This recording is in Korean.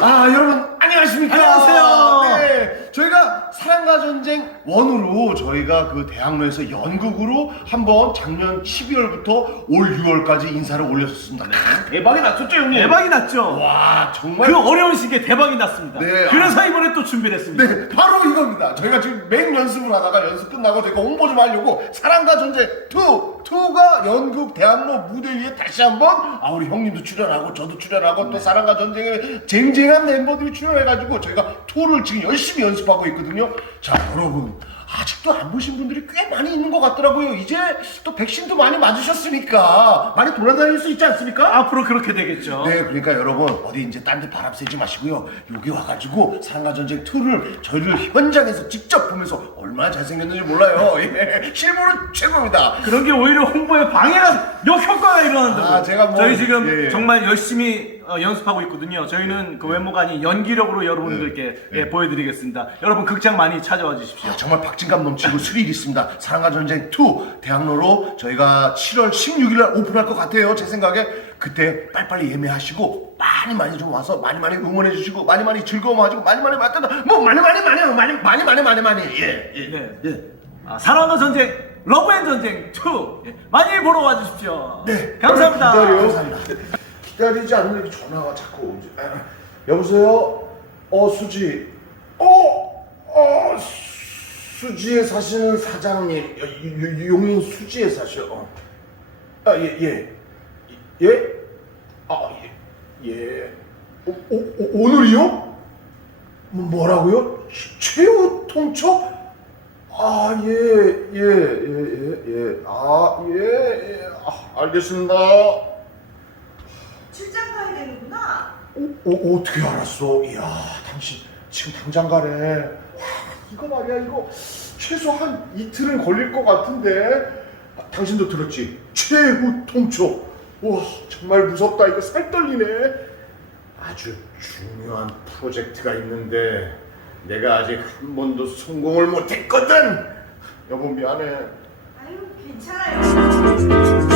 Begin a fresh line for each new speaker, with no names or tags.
아 여러분 안녕하십니까?
안녕하세요.
네, 저희가 사랑과 전쟁 원으로 저희가 그 대학로에서 연극으로 한번 작년 12월부터 올 6월까지 인사를 올렸었습니다. 대박이 났었죠 형님?
대박이 났죠?
와 정말
그 어려운 시기에 대박이 났습니다.
네,
그래서 이번에 또 준비를 했습니다.
네, 바로 이겁니다. 저희가 지금 맹 연습을 하다가 연습 끝나고 저희가 홍보 좀 하려고 사랑과 전쟁 2, 2가 연극 대학로 무대 위에 다시 한번 아 우리 형님도 출연하고 저도 출연하고 또 사랑과 전쟁에 쟁쟁한 멤버들이 출연해가지고 저희가 2를 지금 열심히 연습하고 있거든요. 자 여러분 아직도 안 보신 분들이 꽤 많이 있는 것 같더라고요. 이제 또 백신도 많이 맞으셨으니까 많이 돌아다닐 수 있지 않습니까?
앞으로 그렇게 되겠죠.
네, 그러니까 여러분 어디 이제 딴 데 바람 쐬지 마시고요. 여기 와가지고 사랑과 전쟁 2를 저희를 현장에서 직접 보면서 얼마나 잘생겼는지 몰라요. 예, 실물은 최고입니다.
그런 게 오히려 홍보에 방해가 역효과가 일어난다고.
아, 제가 뭐-
저희 지금
예, 예.
정말 열심히 어, 연습하고 있거든요. 저희는 그 외모가 아닌 연기력으로 여러분들께 예, 보여드리겠습니다. 여러분 극장 많이 찾아와 주십시오.
아, 정말 박진감 넘치고 스릴 있습니다. 사랑과 전쟁 2 대학로로 저희가 7월 16일 날 오픈할 것 같아요. 제 생각에 그때 빨리빨리 예매하시고 많이 많이 좀 와서 많이 많이 응원해 주시고 많이 많이 즐거워하시고 많이 많이 맞다 뭐 많이 많이 많이 많이 많이 많이 많이 많이 예 예.
네.
예.
아, 사랑과 전쟁, 러브앤 전쟁 2 예, 많이 보러 와주십시오.
네.
감사합니다.
기다려. 감사합니다. 기다리지 않는 이렇게 전화가 자꾸 오지. 아, 여보세요? 어, 수지. 어, 어, 수지에 사시는 사장님. 여- 용인 수지에 사셔. 어. 아, 예, 예. 예? 아, 예. 예. 오, 오, 오, 오늘이요? 뭐, 뭐라고요? 최- 최후 통첩? 아, 예, 예, 예, 예, 예. 아, 예, 예. 아, 알겠습니다. 어,
되는구나.
어, 어떻게 알았어? 이야, 당신 지금 당장 가래. 와, 이거 말이야, 이거 최소 한 이틀은 걸릴 것 같은데. 아, 당신도 들었지? 최후 통첩. 와, 정말 무섭다. 이거 살 떨리네. 아주 중요한 프로젝트가 있는데 내가 아직 한 번도 성공을 못했거든. 여보 미안해.
아유, 괜찮아요.